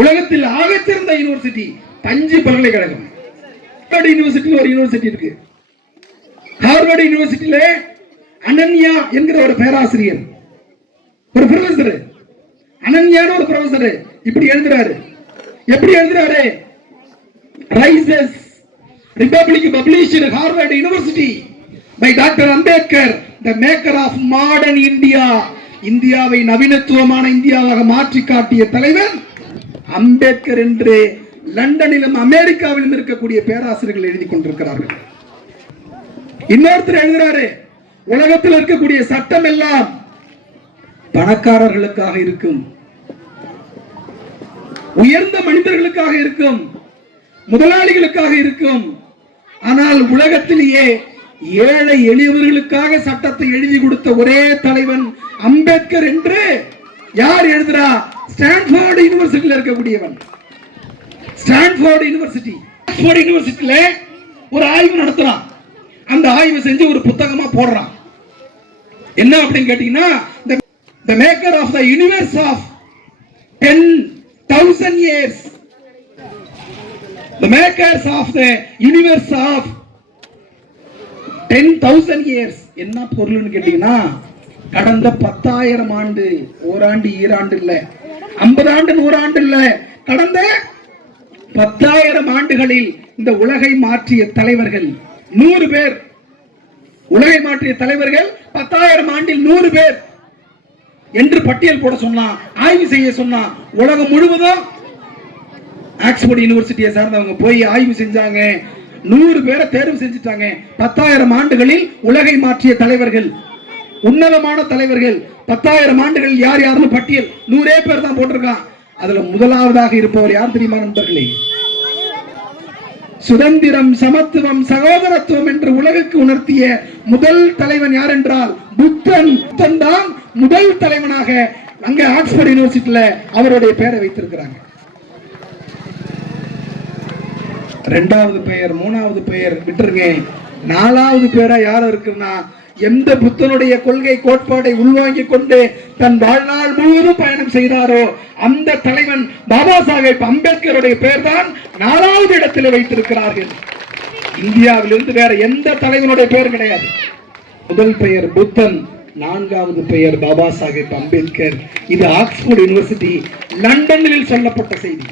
உலகத்தில் ஆகச்சிறந்த யூனிவர்சிட்டி பஞ்சு பல்கலைக்கழகம். யூனிவர்சிட்டியில் ஒரு யூனிவர்சிட்டி இருக்கு. ஹார்வர்ட் யூனிவர்சிட்டியில அனன்யா என்கிற ஒரு பேராசிரியர், ஒரு ப்ரொஃபசர், அனன்யான ஒரு ப்ரொஃபசர் இப்படி எழுதுறாரு. எப்படி எழுதுறாரு? Rises republic published Harvard University by doctor Ambedkar, the maker of modern India. இந்தியாவை நவீனத்துவமான இந்தியாவாக மாற்றி காட்டிய தலைவர் அம்பேத்கர் என்று லண்டனிலும் அமெரிக்காவிலும் இருக்கக்கூடிய பேராசிரியர்கள் எழுதி கொண்டிருக்கிறார்கள். இன்னொருத்தர் எழுதுறாரு, உலகத்தில் இருக்கக்கூடிய சட்டம் எல்லாம் பணக்காரர்களுக்காக இருக்கும், உயர்ந்த மனிதர்களுக்காக இருக்கும், முதலாளிகளுக்காக இருக்கும். ஆனால் உலகத்திலேயே ஏழை எளியவர்களுக்காக சட்டத்தை எழுதி கொடுத்த ஒரே தலைவன் அம்பேத்கர் என்று யார் எழுதுறா? ஸ்டான்ஃபோர்ட் யூனிவர்சிட்டியில் இருக்கக்கூடியவன். ஸ்டான்ஃபோர்ட் யூனிவர்சிட்டியில ஒரு ஆய்வு நடத்துறான். அந்த ஆய்வு செஞ்சு ஒரு புத்தகமா போடுறான். என்ன அப்படின்னு கேட்டீங்கன்னா, the maker of the universe of 10,000 years, the makers of the universe of 10,000 years. என்ன பொருள்னு கேட்டீங்கன்னா, கடந்த 10,000 ஆண்டு, ஓராண்டு ஈராண்டு இல்ல, 50 ஆண்டு 100 ஆண்டு இல்ல, கடந்த 10,000 ஆண்டுகளில் இந்த உலகை மாற்றிய தலைவர்கள் 100 பேர். உலகை மாற்றிய தலைவர்கள் 10,000 ஆண்டில் 100 பேர் என்று பட்டியல் போட சொன்னா, ஆய்வு செய்ய சொன்னா, உலகம் முழுவதும் ஆக்ஸ்போர்ட் யூனிவர்சிட்டியை சார்ந்தவங்க போய் ஆய்வு செஞ்சாங்க. 100 பேரை தேர்வு செஞ்சுட்டாங்க. 10,000 ஆண்டுகளில் உலகை மாற்றிய தலைவர்கள், உன்னதமான தலைவர்கள் 10,000 ஆண்டுகளில் யார் யாருன்னு பட்டியல் 100 பேர் தான் போட்டிருக்கான். அதுல முதலாவதாக இருப்பவர் யார் தெரியுமா நண்பர்களே? சுதந்திரம், சமத்துவம், சகோதரத்துவம் என்று உலகுக்கு உணர்த்திய முதல் தலைவன் யார் என்றால் புத்தன். புத்தன் தான் முதல் தலைவனாக அங்க ஆக்ஸ்போர்ட் யூனிவர்சிட்டியில அவருடைய பெயரை வைத்திருக்கிறாங்க. இரண்டாவது பெயர், மூணாவது பெயர் விட்டுருங்க, 4வது பேரா யார் இருக்குன்னா, எந்த புத்தனுடைய கொள்கை கோட்பாடை உள்வாங்கிக் கொண்டு தன் வாழ்நாள் முழுவதும் பயணம் செய்தாரோ அந்த தலைவன் பாபா சாஹேப் அம்பேத்கருடைய பெயர் தான் 4வது இடத்தில் வைத்திருக்கிறார்கள். இந்தியாவிலிருந்து வேற எந்த தலைவனுடைய பெயர் கிடையாது. முதல் பெயர் புத்தன், 4வது பெயர் பாபா சாஹேப் அம்பேத்கர். இது ஆக்ஸ்போர்ட் யூனிவர்சிட்டி லண்டனில் சொல்லப்பட்ட செய்தி.